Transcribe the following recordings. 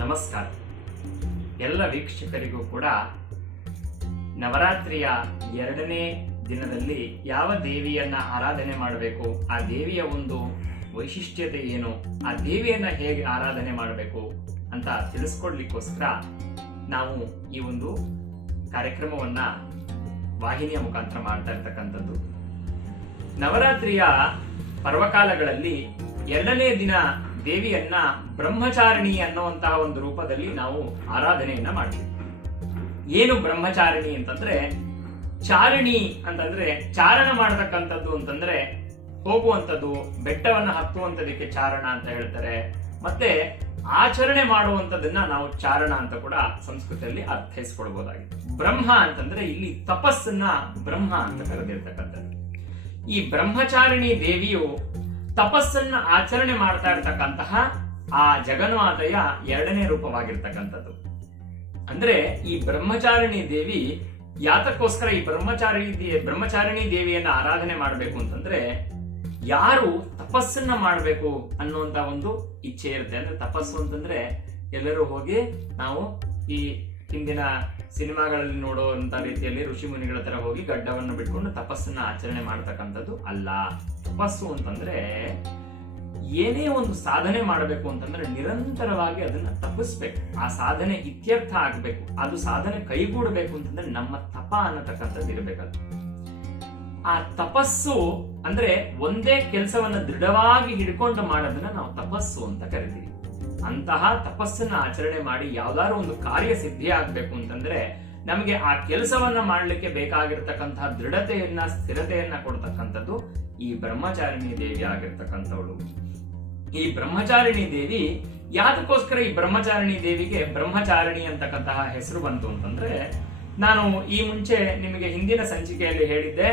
ನಮಸ್ಕಾರ. ಎಲ್ಲ ವೀಕ್ಷಕರಿಗೂ ಕೂಡ ನವರಾತ್ರಿಯ 2ನೇ ದಿನದಲ್ಲಿ ಯಾವ ದೇವಿಯನ್ನ ಆರಾಧನೆ ಮಾಡಬೇಕು, ಆ ದೇವಿಯ ಒಂದು ವೈಶಿಷ್ಟ್ಯತೆ ಏನು, ಆ ದೇವಿಯನ್ನ ಹೇಗೆ ಆರಾಧನೆ ಮಾಡಬೇಕು ಅಂತ ತಿಳಿಸ್ಕೊಡ್ಲಿಕ್ಕೋಸ್ಕರ ನಾವು ಈ ಒಂದು ಕಾರ್ಯಕ್ರಮವನ್ನ ವಾಹಿನಿಯ ಮುಖಾಂತರ ಮಾಡ್ತಾ ಇರ್ತಕ್ಕಂಥದ್ದು. ನವರಾತ್ರಿಯ ಪರ್ವಕಾಲಗಳಲ್ಲಿ 2ನೇ ದಿನ ದೇವಿಯನ್ನ ಬ್ರಹ್ಮಚಾರಿಣಿ ಅನ್ನುವಂತಹ ಒಂದು ರೂಪದಲ್ಲಿ ನಾವು ಆರಾಧನೆಯನ್ನ ಮಾಡ್ತೀವಿ. ಏನು ಬ್ರಹ್ಮಚಾರಿಣಿ ಅಂತಂದ್ರೆ, ಚಾರಿಣಿ ಅಂತಂದ್ರೆ ಚಾರಣ ಮಾಡತಕ್ಕಂಥದ್ದು ಅಂತಂದ್ರೆ ಹೋಗುವಂಥದ್ದು, ಬೆಟ್ಟವನ್ನ ಹತ್ತುವಂಥದಕ್ಕೆ ಚಾರಣ ಅಂತ ಹೇಳ್ತಾರೆ. ಮತ್ತೆ ಆಚರಣೆ ಮಾಡುವಂಥದ್ದನ್ನ ನಾವು ಚಾರಣ ಅಂತ ಕೂಡ ಸಂಸ್ಕೃತಿಯಲ್ಲಿ ಅರ್ಥೈಸ್ಕೊಳ್ಬಹುದಾಗಿದೆ. ಬ್ರಹ್ಮ ಅಂತಂದ್ರೆ ಇಲ್ಲಿ ತಪಸ್ಸನ್ನ ಬ್ರಹ್ಮ ಅಂತ ಕರೆದಿರ್ತಕ್ಕಂಥದ್ದು. ಈ ಬ್ರಹ್ಮಚಾರಿಣಿ ದೇವಿಯು ತಪಸ್ಸನ್ನ ಆಚರಣೆ ಮಾಡ್ತಾ ಇರ್ತಕ್ಕಂತಹ ಆ ಜಗನ್ಮಾತೆಯ 2ನೇ ರೂಪವಾಗಿರ್ತಕ್ಕಂಥದ್ದು. ಅಂದ್ರೆ ಈ ಬ್ರಹ್ಮಚಾರಿಣಿ ದೇವಿ ಯಾತಕ್ಕೋಸ್ಕರ ಈ ಬ್ರಹ್ಮಚಾರಿಣಿ ದೇವಿಯನ್ನ ಆರಾಧನೆ ಮಾಡಬೇಕು ಅಂತಂದ್ರೆ, ಯಾರು ತಪಸ್ಸನ್ನ ಮಾಡಬೇಕು ಅನ್ನುವಂತ ಒಂದು ಇಚ್ಛೆ ಇರುತ್ತೆ. ಅಂದ್ರೆ ತಪಸ್ಸು ಅಂತಂದ್ರೆ ಎಲ್ಲರೂ ಹೋಗಿ ನಾವು ಈ ಹಿಂದಿನ ಸಿನಿಮಾಗಳಲ್ಲಿ ನೋಡುವಂತ ರೀತಿಯಲ್ಲಿ ಋಷಿ ಮುನಿಗಳ ತರ ಹೋಗಿ ಗಡ್ಡವನ್ನು ಬಿಟ್ಕೊಂಡು ತಪಸ್ಸನ್ನ ಆಚರಣೆ ಮಾಡ್ತಕ್ಕಂಥದ್ದು ಅಲ್ಲ. ತಪಸ್ಸು ಅಂತಂದ್ರೆ ಏನೇ ಒಂದು ಸಾಧನೆ ಮಾಡಬೇಕು ಅಂತಂದ್ರೆ ನಿರಂತರವಾಗಿ ಅದನ್ನ ತಪ್ಪಿಸ್ಬೇಕು, ಆ ಸಾಧನೆ ಇತ್ಯರ್ಥ ಆಗ್ಬೇಕು, ಅದು ಸಾಧನೆ ಕೈಗೂಡಬೇಕು ಅಂತಂದ್ರೆ ನಮ್ಮ ತಪ ಅನ್ನತಕ್ಕಂಥದ್ದು ಇರಬೇಕಲ್ಲ. ಆ ತಪಸ್ಸು ಅಂದ್ರೆ ಒಂದೇ ಕೆಲಸವನ್ನ ದೃಢವಾಗಿ ಹಿಡ್ಕೊಂಡು ಮಾಡೋದನ್ನ ನಾವು ತಪಸ್ಸು ಅಂತ ಕರಿತೀವಿ. ಅಂತಹ ತಪಸ್ಸನ್ನ ಆಚರಣೆ ಮಾಡಿ ಯಾವ್ದಾದ್ರು ಒಂದು ಕಾರ್ಯ ಸಿದ್ಧಿ ಆಗ್ಬೇಕು ಅಂತಂದ್ರೆ ನಮಗೆ ಆ ಕೆಲಸವನ್ನ ಮಾಡ್ಲಿಕ್ಕೆ ಬೇಕಾಗಿರ್ತಕ್ಕಂತಹ ದೃಢತೆಯನ್ನ, ಸ್ಥಿರತೆಯನ್ನ ಕೊಡ್ತಕ್ಕಂಥದ್ದು ಈ ಬ್ರಹ್ಮಚಾರಿಣಿ ದೇವಿ ಆಗಿರ್ತಕ್ಕಂಥವಳು. ಈ ಬ್ರಹ್ಮಚಾರಿಣಿ ದೇವಿ ಯಾತಕ್ಕೋಸ್ಕರ ಈ ಬ್ರಹ್ಮಚಾರಿಣಿ ದೇವಿಗೆ ಬ್ರಹ್ಮಚಾರಿಣಿ ಅಂತಕ್ಕಂತಹ ಹೆಸರು ಬಂತು ಅಂತಂದ್ರೆ, ನಾನು ಈ ಮುಂಚೆ ನಿಮಗೆ ಹಿಂದಿನ ಸಂಚಿಕೆಯಲ್ಲಿ ಹೇಳಿದ್ದೆ,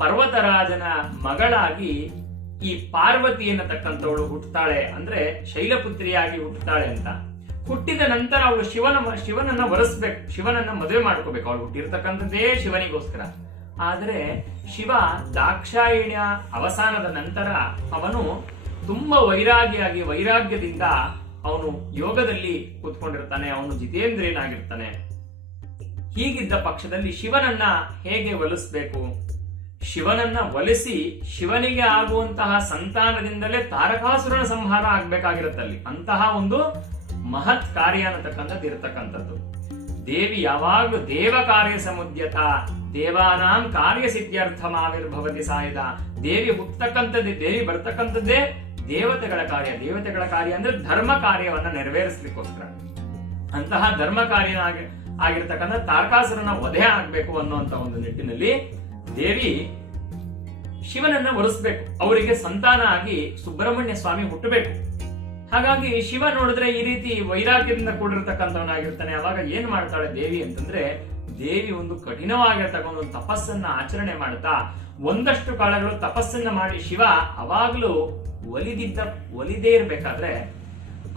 ಪರ್ವತರಾಜನ ಮಗಳಾಗಿ ಈ ಪಾರ್ವತಿ ಅನ್ನತಕ್ಕಂಥವಳು ಹುಟ್ಟುತ್ತಾಳೆ, ಅಂದ್ರೆ ಶೈಲಪುತ್ರಿಯಾಗಿ ಹುಟ್ಟುತ್ತಾಳೆ ಅಂತ. ಹುಟ್ಟಿದ ನಂತರ ಅವಳು ಶಿವನನ್ನ ವರಿಸ್ಬೇಕು, ಶಿವನನ್ನ ಮದುವೆ ಮಾಡ್ಕೋಬೇಕು. ಅವಳು ಹುಟ್ಟಿರ್ತಕ್ಕಂಥದ್ದೇ ಶಿವನಿಗೋಸ್ಕರ. ಆದ್ರೆ ಶಿವ ದಾಕ್ಷಾಯಿಣ್ಯ ಅವಸಾನದ ನಂತರ ಅವನು ತುಂಬಾ ವೈರಾಗ್ಯದಿಂದ ಅವನು ಯೋಗದಲ್ಲಿ ಕೂತ್ಕೊಂಡಿರ್ತಾನೆ, ಅವನು ಜಿತೇಂದ್ರಿಯನಾಗಿರ್ತಾನೆ. ಹೀಗಿದ್ದ ಪಕ್ಷದಲ್ಲಿ ಶಿವನನ್ನ ಹೇಗೆ ಒಲಿಸ್ಬೇಕು, ಶಿವನನ್ನ ಒಲಿಸಿ ಶಿವನಿಗೆ ಆಗುವಂತಹ ಸಂತಾನದಿಂದಲೇ ತಾರಕಾಸುರನ ಸಂಹಾರ ಆಗ್ಬೇಕಾಗಿರುತ್ತಲ್ಲಿ. ಅಂತಹ ಒಂದು ಮಹತ್ ಕಾರ್ಯ ಅನ್ನತಕ್ಕಂಥದ್ದು ಇರತಕ್ಕಂಥದ್ದು. ದೇವಿ ಯಾವಾಗಲೂ ದೇವ ಕಾರ್ಯ ಸಮುದ್ಯತ ದೇವಾನಾಂ ಕಾರ್ಯ ಸಿದ್ಧ್ಯರ್ಥಮಾವಿರ್ಭವತಿ ಸಾಯುಧ. ದೇವಿ ಹುಟ್ಟತಕ್ಕಂಥದ್ದೇ, ದೇವಿ ಬರ್ತಕ್ಕಂಥದ್ದೇ ದೇವತೆಗಳ ಕಾರ್ಯ. ದೇವತೆಗಳ ಕಾರ್ಯ ಅಂದ್ರೆ ಧರ್ಮ ಕಾರ್ಯವನ್ನ ನೆರವೇರಿಸಲಿಕ್ಕೋಸ್ಕರ. ಅಂತಹ ಧರ್ಮ ಕಾರ್ಯ ಆಗಿರ್ತಕ್ಕಂಥ ತಾರಕಾಸುರನ ವಧೆ ಆಗ್ಬೇಕು ಅನ್ನುವಂತ ಒಂದು ನಿಟ್ಟಿನಲ್ಲಿ ದೇವಿ ಶಿವನನ್ನ ಒಲಿಸ್ಬೇಕು, ಅವರಿಗೆ ಸಂತಾನ ಆಗಿ ಸುಬ್ರಹ್ಮಣ್ಯ ಸ್ವಾಮಿ ಹುಟ್ಟಬೇಕು. ಹಾಗಾಗಿ ಶಿವ ನೋಡಿದ್ರೆ ಈ ರೀತಿ ವೈರಾಗ್ಯದಿಂದ ಕೂಡಿರ್ತಕ್ಕಂಥವನಾಗಿರ್ತಾನೆ. ಅವಾಗ ಏನ್ ಮಾಡ್ತಾಳೆ ದೇವಿ ಅಂತಂದ್ರೆ, ದೇವಿ ಒಂದು ಕಠಿಣವಾಗಿರ್ತಕ್ಕಂಥ ಒಂದು ತಪಸ್ಸನ್ನ ಆಚರಣೆ ಮಾಡ್ತಾ ಒಂದಷ್ಟು ಕಾಲಗಳು ತಪಸ್ಸನ್ನ ಮಾಡಿ ಶಿವ ಅವಾಗ್ಲೂ ಒಲಿದೇ ಇರ್ಬೇಕಾದ್ರೆ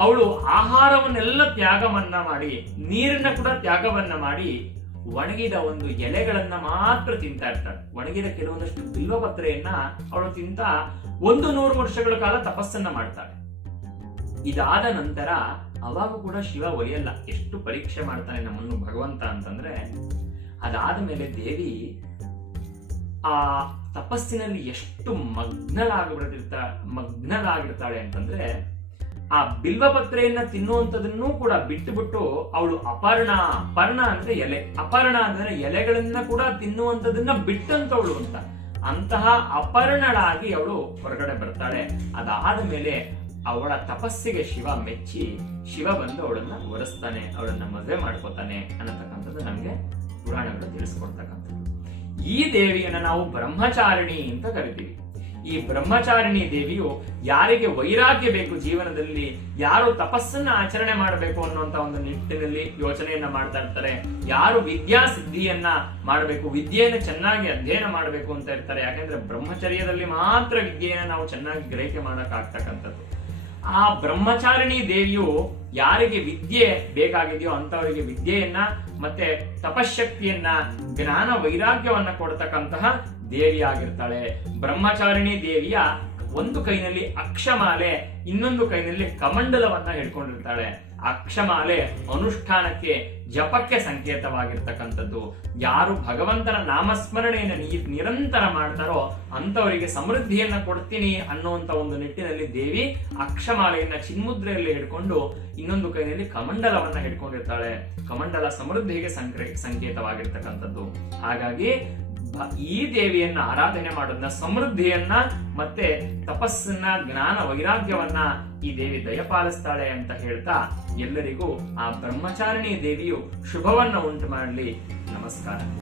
ಅವಳು ಆಹಾರವನ್ನೆಲ್ಲ ತ್ಯಾಗವನ್ನ ಮಾಡಿ, ನೀರನ್ನ ಕೂಡ ತ್ಯಾಗವನ್ನ ಮಾಡಿ, ಒಣಗಿದ ಒಂದು ಎಲೆಗಳನ್ನ ಮಾತ್ರ ತಿಂತಾ ಇರ್ತಾಳೆ. ಒಣಗಿದ ಕೆಲವೊಂದಷ್ಟು ಬಿಲ್ವಪತ್ರೆಯನ್ನ ಅವಳು ತಿಂತ 100 ವರ್ಷಗಳ ಕಾಲ ತಪಸ್ಸನ್ನ ಮಾಡ್ತಾಳೆ. ಇದಾದ ನಂತರ ಅವಾಗ ಕೂಡ ಶಿವ ಒಲಿಯಲ್ಲ. ಎಷ್ಟು ಪರೀಕ್ಷೆ ಮಾಡ್ತಾನೆ ನಮ್ಮನ್ನು ಭಗವಂತ ಅಂತಂದ್ರೆ, ಅದಾದ ಮೇಲೆ ದೇವಿ ಆ ತಪಸ್ಸಿನಲ್ಲಿ ಎಷ್ಟು ಮಗ್ನಳಾಗಿರ್ತಾಳೆ ಅಂತಂದ್ರೆ, ಆ ಬಿಲ್ವಪತ್ರೆಯನ್ನ ತಿನ್ನುವಂಥದನ್ನು ಕೂಡ ಬಿಟ್ಟು ಅವಳು ಅಪರ್ಣ ಅಂದ್ರೆ ಎಲೆ, ಅಪರ್ಣ ಅಂದ್ರೆ ಎಲೆಗಳನ್ನ ಕೂಡ ತಿನ್ನುವಂಥದನ್ನ ಬಿಟ್ಟಂತವಳು ಅಂತ. ಅಂತಹ ಅಪರ್ಣಳಾಗಿ ಅವಳು ಹೊರಗಡೆ ಬರ್ತಾಳೆ. ಅದಾದ ಮೇಲೆ ಅವಳ ತಪಸ್ಸಿಗೆ ಶಿವ ಮೆಚ್ಚಿ ಶಿವ ಬಂದು ಅವಳನ್ನ ಒರೆಸ್ತಾನೆ, ಅವಳನ್ನ ಮದುವೆ ಮಾಡ್ಕೋತಾನೆ ಅನ್ನತಕ್ಕಂಥದ್ದು ನಮ್ಗೆ ಪುರಾಣಗಳು ತಿಳಿಸ್ಕೊಡ್ತಕ್ಕಂಥದ್ದು. ಈ ದೇವಿಯನ್ನ ನಾವು ಬ್ರಹ್ಮಚಾರಿಣಿ ಅಂತ ಕರಿತೀವಿ. ಈ ಬ್ರಹ್ಮಚಾರಿಣಿ ದೇವಿಯು ಯಾರಿಗೆ ವೈರಾಗ್ಯ ಬೇಕು ಜೀವನದಲ್ಲಿ, ಯಾರು ತಪಸ್ಸನ್ನ ಆಚರಣೆ ಮಾಡಬೇಕು ಅನ್ನುವಂತ ಒಂದು ನಿಟ್ಟಿನಲ್ಲಿ ಯೋಚನೆಯನ್ನ ಮಾಡ್ತಾ ಇರ್ತಾರೆ, ಯಾರು ವಿದ್ಯಾ ಸಿದ್ಧಿಯನ್ನ ಮಾಡಬೇಕು, ವಿದ್ಯೆಯನ್ನ ಚೆನ್ನಾಗಿ ಅಧ್ಯಯನ ಮಾಡಬೇಕು ಅಂತ ಇರ್ತಾರೆ. ಯಾಕಂದ್ರೆ ಬ್ರಹ್ಮಚರ್ಯದಲ್ಲಿ ಮಾತ್ರ ವಿದ್ಯೆಯನ್ನ ನಾವು ಚೆನ್ನಾಗಿ ಗ್ರಹಿಕೆ ಮಾಡಕ್ ಆಗ್ತಕ್ಕಂಥದ್ದು. ಆ ಬ್ರಹ್ಮಚಾರಿಣಿ ದೇವಿಯು ಯಾರಿಗೆ ವಿದ್ಯೆ ಬೇಕಾಗಿದೆಯೋ ಅಂತವರಿಗೆ ವಿದ್ಯೆಯನ್ನ ಮತ್ತೆ ತಪಶಕ್ತಿಯನ್ನ, ಜ್ಞಾನ ವೈರಾಗ್ಯವನ್ನ ಕೊಡ್ತಕ್ಕಂತಹ ದೇವಿಯಾಗಿರ್ತಾಳೆ. ಬ್ರಹ್ಮಚಾರಿಣಿ ದೇವಿಯ ಒಂದು ಕೈನಲ್ಲಿ ಅಕ್ಷಮಾಲೆ, ಇನ್ನೊಂದು ಕೈನಲ್ಲಿ ಕಮಂಡಲವನ್ನ ಹಿಡ್ಕೊಂಡಿರ್ತಾಳೆ. ಅಕ್ಷಮಾಲೆ ಅನುಷ್ಠಾನಕ್ಕೆ, ಜಪಕ್ಕೆ ಸಂಕೇತವಾಗಿರ್ತಕ್ಕಂಥದ್ದು. ಯಾರು ಭಗವಂತನ ನಾಮಸ್ಮರಣೆಯನ್ನು ನಿರಂತರ ಮಾಡ್ತಾರೋ ಅಂತವರಿಗೆ ಸಮೃದ್ಧಿಯನ್ನ ಕೊಡ್ತೀನಿ ಅನ್ನುವಂತ ಒಂದು ನಿಟ್ಟಿನಲ್ಲಿ ದೇವಿ ಅಕ್ಷಮಾಲೆಯನ್ನ ಚಿನ್ಮುದ್ರೆಯಲ್ಲಿ ಹಿಡ್ಕೊಂಡು ಇನ್ನೊಂದು ಕೈಯಲ್ಲಿ ಕಮಂಡಲವನ್ನ ಹಿಡ್ಕೊಂಡಿರ್ತಾಳೆ. ಕಮಂಡಲ ಸಮೃದ್ಧಿಗೆ ಸಂಕೇತವಾಗಿರ್ತಕ್ಕಂಥದ್ದು. ಹಾಗಾಗಿ ಈ ದೇವಿಯನ್ನ ಆರಾಧನೆ ಮಾಡೋದನ್ನ, ಸಮೃದ್ಧಿಯನ್ನ ಮತ್ತೆ ತಪಸ್ಸನ್ನ, ಜ್ಞಾನ ವೈರಾಗ್ಯವನ್ನ ಈ ದೇವಿ ದಯಪಾಲಿಸ್ತಾಳೆ ಅಂತ ಹೇಳ್ತಾ ಎಲ್ಲರಿಗೂ ಆ ಬ್ರಹ್ಮಚಾರಿಣಿ ದೇವಿಯು ಶುಭವನ್ನ ಉಂಟು ಮಾಡಲಿ. ನಮಸ್ಕಾರ.